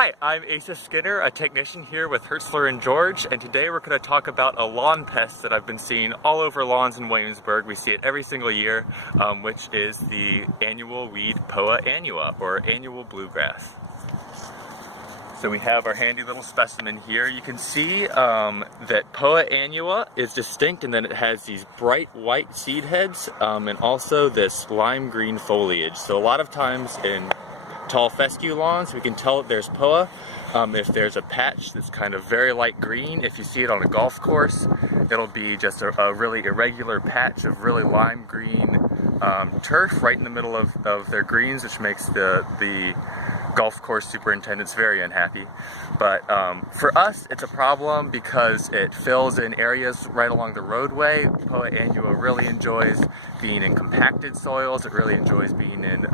Hi, I'm Asa Skinner, a technician here with Hertzler and George, and today we're going to talk about a lawn pest that I've been seeing all over lawns in Williamsburg. We see it every single year, which is the annual weed Poa Annua, or annual bluegrass. So we have our handy little specimen here. You can see that Poa Annua is distinct in that it has these bright white seed heads and also this lime green foliage. So a lot of times in tall fescue lawns, we can tell that there's Poa. If there's a patch that's kind of very light green, if you see it on a golf course, it'll be just a really irregular patch of really lime green turf right in the middle of their greens, which makes the golf course superintendents very unhappy. But for us, it's a problem because it fills in areas right along the roadway. Poa Annua really enjoys being in compacted soils. It really enjoys being in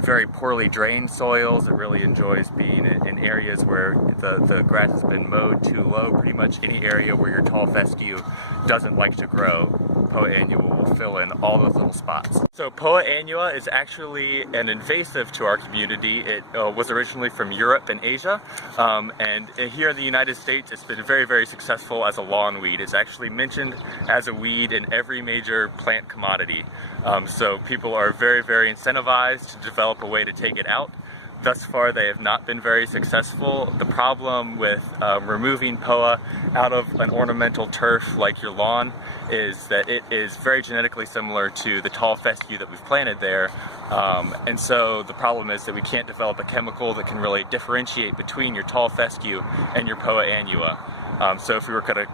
very poorly drained soils. It really enjoys being in areas where the grass has been mowed too low. Pretty much any area where your tall fescue doesn't like to grow, Poa Annua will fill in all those little spots. So Poa Annua is actually an invasive to our community. It was originally from Europe and Asia, and here in the United States it's been very, very successful as a lawn weed. It's actually mentioned as a weed in every major plant commodity. So people are very, very incentivized to develop a way to take it out. Thus far, they have not been very successful. The problem with removing Poa out of an ornamental turf like your lawn is that it is very genetically similar to the tall fescue that we've planted there. And so the problem is that we can't develop a chemical that can really differentiate between your tall fescue and your Poa Annua. So if we were going to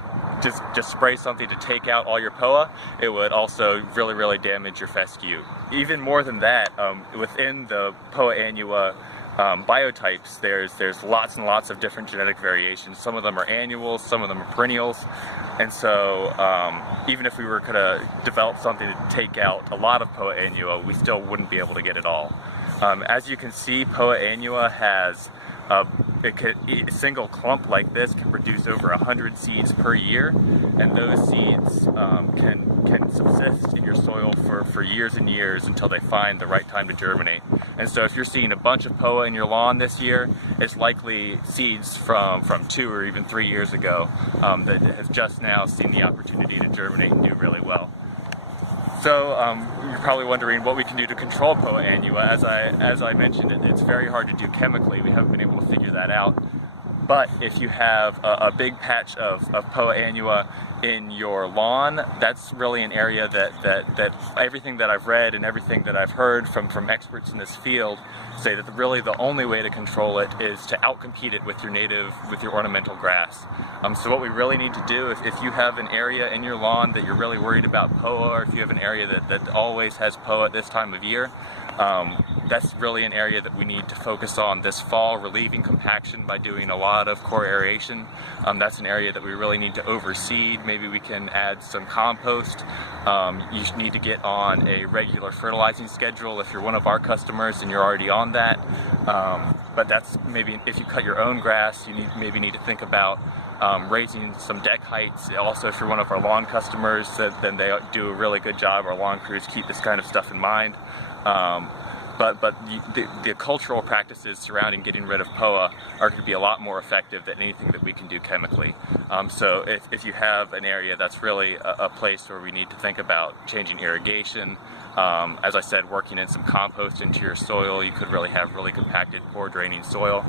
just spray something to take out all your Poa, it would also really, really damage your fescue. Even more than that, within the Poa Annua biotypes, there's lots and lots of different genetic variations. Some of them are annuals, some of them are perennials, and so even if we were going to develop something to take out a lot of Poa Annua, we still wouldn't be able to get it all. As you can see, Poa Annua has a single clump like this can produce over 100 seeds per year, and those seeds can subsist in your soil for years and years until they find the right time to germinate. And so if you're seeing a bunch of Poa in your lawn this year, it's likely seeds from 2 or even 3 years ago that has just now seen the opportunity to germinate and do really well. So you're probably wondering what we can do to control Poa Annua. As I mentioned, it's very hard to do chemically. We haven't been able to figure that out. But if you have a big patch of Poa Annua in your lawn, that's really an area that everything that I've read and everything that I've heard from experts in this field say that really the only way to control it is to outcompete it with your ornamental grass. So what we really need to do, if you have an area in your lawn that you're really worried about Poa, or if you have an area that always has Poa at this time of year, that's really an area that we need to focus on this fall, relieving compaction by doing a lot of core aeration. That's an area that we really need to overseed. Maybe we can add some compost. You need to get on a regular fertilizing schedule if you're one of our customers and you're already on that. But that's maybe if you cut your own grass, you maybe need to think about raising some deck heights. Also, if you're one of our lawn customers, then they do a really good job. Our lawn crews keep this kind of stuff in mind. But the cultural practices surrounding getting rid of Poa are going to be a lot more effective than anything that we can do chemically. So if you have an area that's really a place where we need to think about changing irrigation, as I said, working in some compost into your soil, you could really have really compacted, poor draining soil.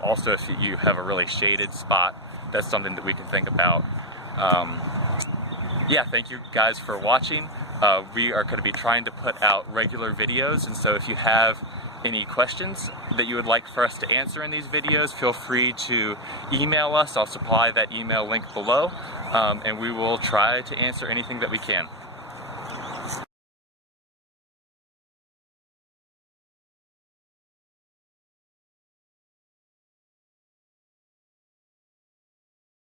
Also, if you have a really shaded spot, that's something that we can think about. Yeah, thank you guys for watching. We are going to be trying to put out regular videos, and so if you have any questions that you would like for us to answer in these videos, feel free to email us. I'll supply that email link below, and we will try to answer anything that we can.